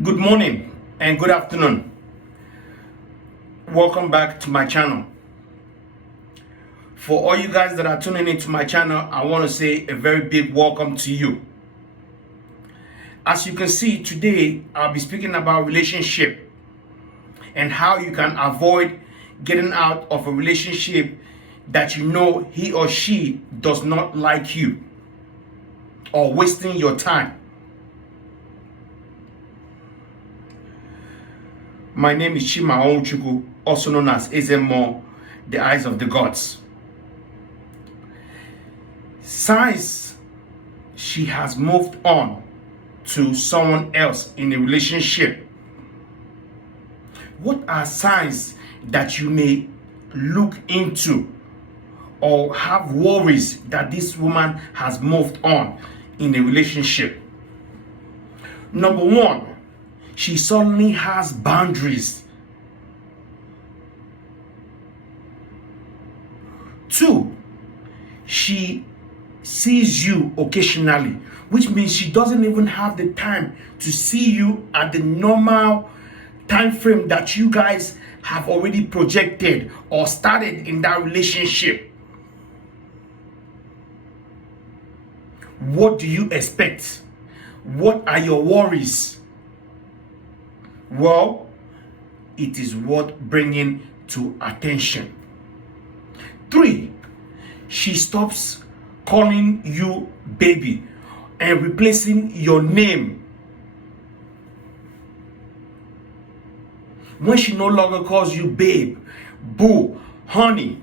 Good morning and good afternoon. Welcome back to my channel. For all you guys that are tuning into my channel, I want to say a very big welcome to you. As you can see today, I'll be speaking about relationship and how you can avoid getting out of a relationship that you know he or she does not like you or wasting your time. My name is Chima Onwuchukwu, also known as Ezemo, the Eyes of the Gods. Since she has moved on to someone else in a relationship, what are signs that you may look into or have worries that this woman has moved on in a relationship? Number one, she suddenly has boundaries. Two, she sees you occasionally, which means she doesn't even have the time to see you at the normal time frame that you guys have already projected or started in that relationship. What do you expect? What are your worries? Well, it is worth bringing to attention. Three, she stops calling you baby and replacing your name. When she no longer calls you babe, boo, honey,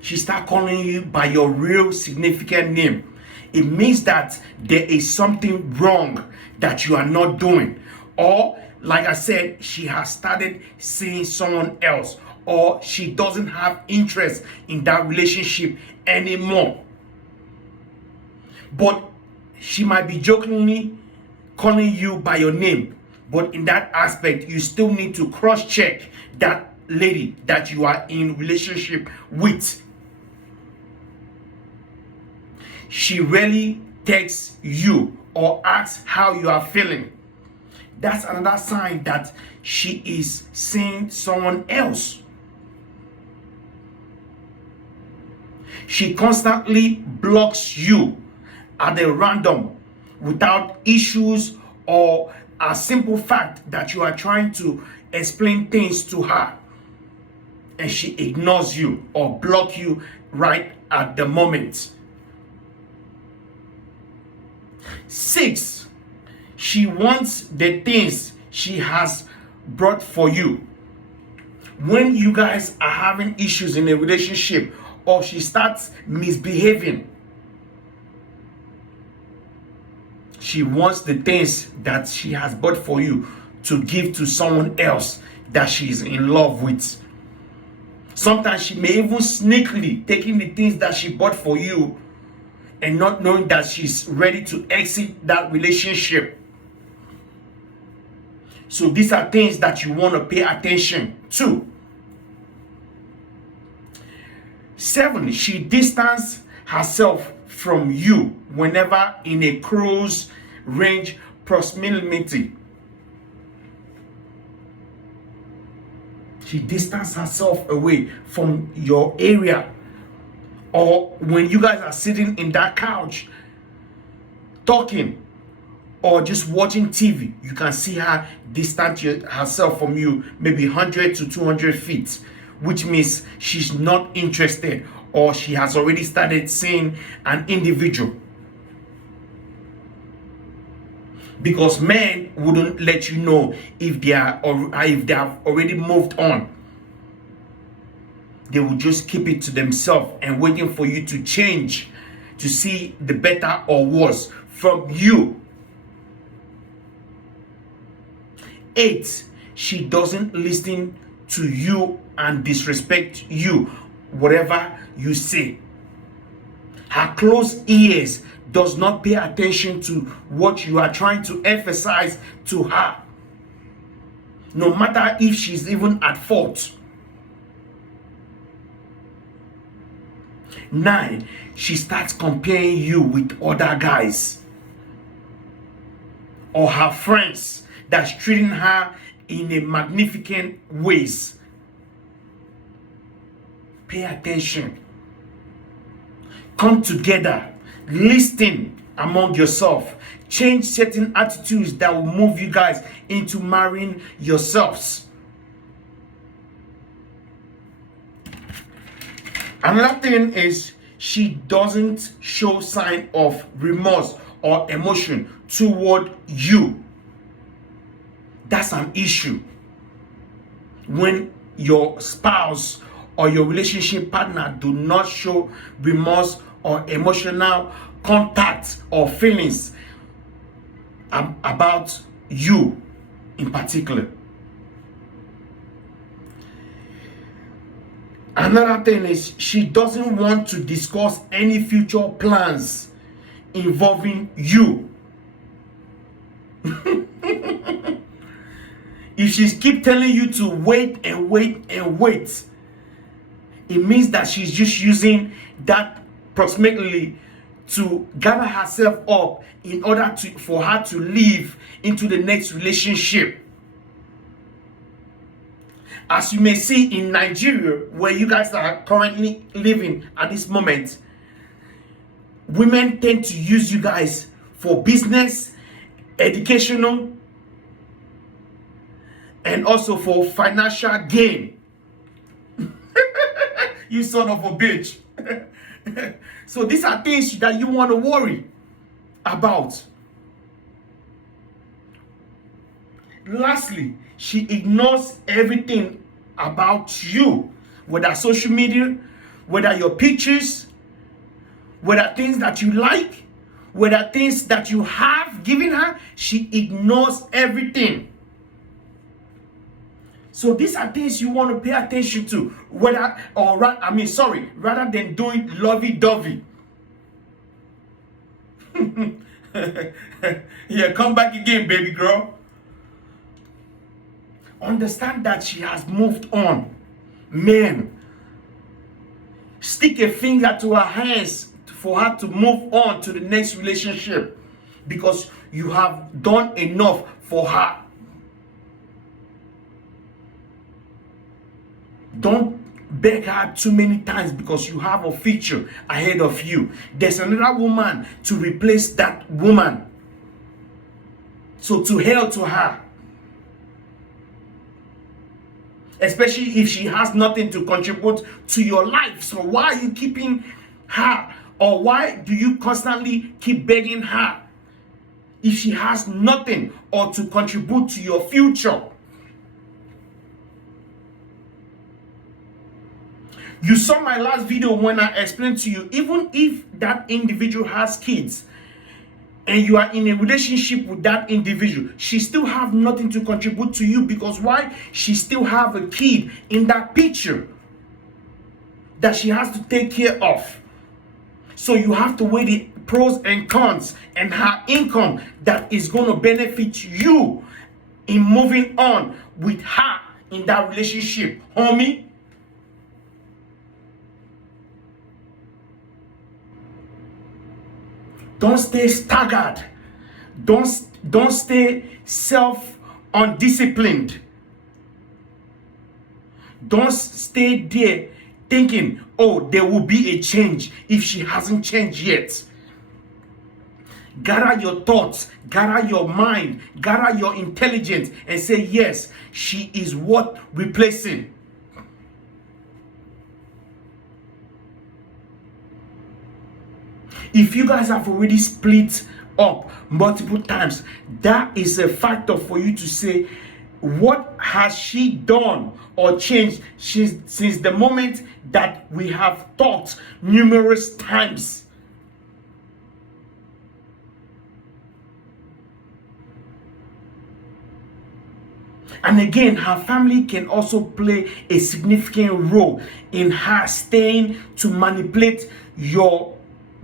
she starts calling you by your real significant name. It means that there is something wrong that you are not doing. Or, like I said, she has started seeing someone else, or she doesn't have interest in that relationship anymore. But she might be jokingly calling you by your name, but in that aspect, you still need to cross-check that lady that you are in relationship with. She rarely texts you or asks how you are feeling. That's another sign that she is seeing someone else. She constantly blocks you at a random without issues or a simple fact that you are trying to explain things to her, and she ignores you or block you right at the moment. 6, she wants the things she has brought for you. When you guys are having issues in a relationship or she starts misbehaving, she wants the things that she has bought for you to give to someone else that she is in love with. Sometimes she may even sneakily taking the things that she bought for you and not knowing that she's ready to exit that relationship. So these are things that you want to pay attention to. 7, she distances herself from you whenever in a close range proximity. She distances herself away from your area. Or when you guys are sitting in that couch talking or just watching TV, you can see her distance herself from you maybe 100 to 200 feet, which means she's not interested or she has already started seeing an individual. Because men wouldn't let you know if they have already moved on. They will just keep it to themselves and waiting for you to change, to see the better or worse from you. 8, she doesn't listen to you and disrespect you, whatever you say. Her closed ears does not pay attention to what you are trying to emphasize to her, no matter if she's even at fault. 9, she starts comparing you with other guys or her friends that's treating her in a magnificent ways. Pay attention. Come together. Listen among yourself. Change certain attitudes that will move you guys into marrying yourselves. Another thing is, she doesn't show sign of remorse or emotion toward you. That's an issue. When your spouse or your relationship partner do not show remorse or emotional contact or feelings about you in particular. Another thing is, she doesn't want to discuss any future plans involving you. If she's keep telling you to wait and wait and wait, it means that she's just using that approximately to gather herself up in order for her to live into the next relationship. As you may see in Nigeria, where you guys are currently living at this moment, women tend to use you guys for business, educational, and also for financial gain. You son of a bitch. So these are things that you want to worry about. Lastly, she ignores everything about you, whether social media, whether your pictures, whether things that you like, whether things that you have given her. She ignores everything. So these are things you want to pay attention to, rather than doing lovey-dovey. Yeah, come back again, baby girl. Understand that she has moved on. Man, stick a finger to her hands for her to move on to the next relationship, because you have done enough for her. Don't beg her too many times, because you have a future ahead of you. There's another woman to replace that woman. So to hell to her. Especially if she has nothing to contribute to your life. So why are you keeping her? Or why do you constantly keep begging her if she has nothing or to contribute to your future? You saw my last video when I explained to you, even if that individual has kids and you are in a relationship with that individual, she still have nothing to contribute to you, because why? She still have a kid in that picture that she has to take care of. So you have to weigh the pros and cons and her income that is going to benefit you in moving on with her in that relationship, homie. Don't stay staggered. Don't stay self-undisciplined. Don't stay there thinking, oh, there will be a change if she hasn't changed yet. Gather your thoughts, gather your mind, gather your intelligence, and say, yes, she is worth replacing. If you guys have already split up multiple times, that is a factor for you to say, what has she done or changed since the moment that we have talked numerous times? And again, her family can also play a significant role in her staying to manipulate your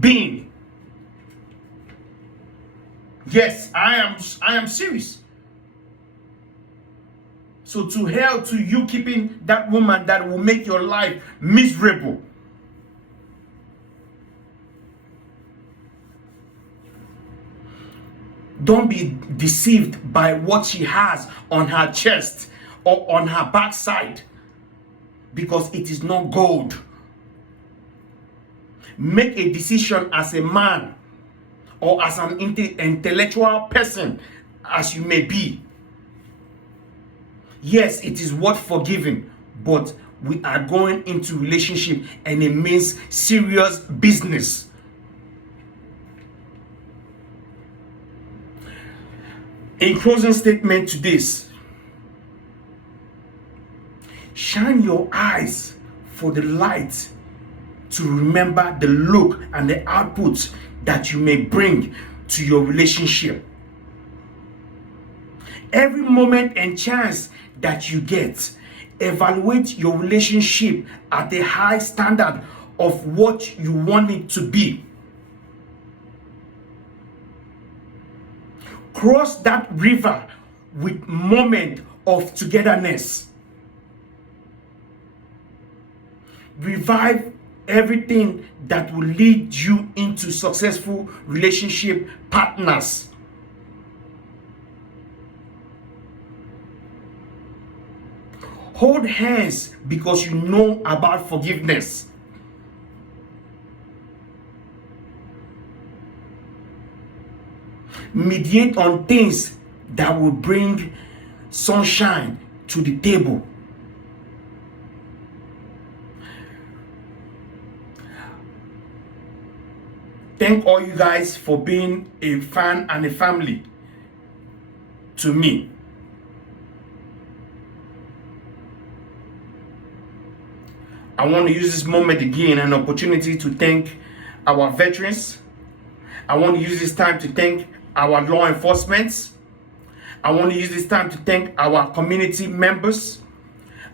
being. Yes, I am serious. So to hell to you keeping that woman that will make your life miserable. Don't be deceived by what she has on her chest or on her backside, because it is not gold. Make a decision as a man or as an intellectual person as you may be. Yes, it is worth forgiving, but we are going into relationship and it means serious business. In closing statement to this, shine your eyes for the light to remember the look and the output that you may bring to your relationship. Every moment and chance that you get, evaluate your relationship at a high standard of what you want it to be. Cross that river with moment of togetherness. Revive everything that will lead you into successful relationship partners. Hold hands because you know about forgiveness. Mediate on things that will bring sunshine to the table. Thank all you guys for being a fan and a family to me. I want to use this moment again, an opportunity to thank our veterans. I want to use this time to thank our law enforcement. I want to use this time to thank our community members.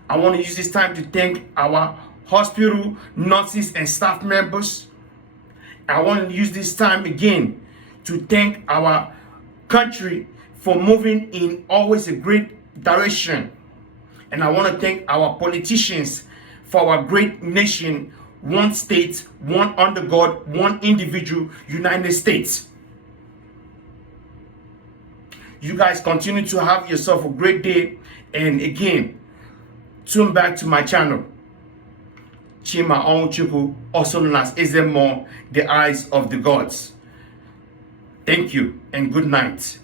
I want to use this time to thank our hospital nurses and staff members. I want to use this time again to thank our country for moving in always a great direction. And I want to thank our politicians for our great nation, one state, one under God, one individual, United States. You guys continue to have yourself a great day. And again, tune back to my channel, Chima Onwuchukwu, also known as Ezemo, the Eyes of the Gods. Thank you and good night.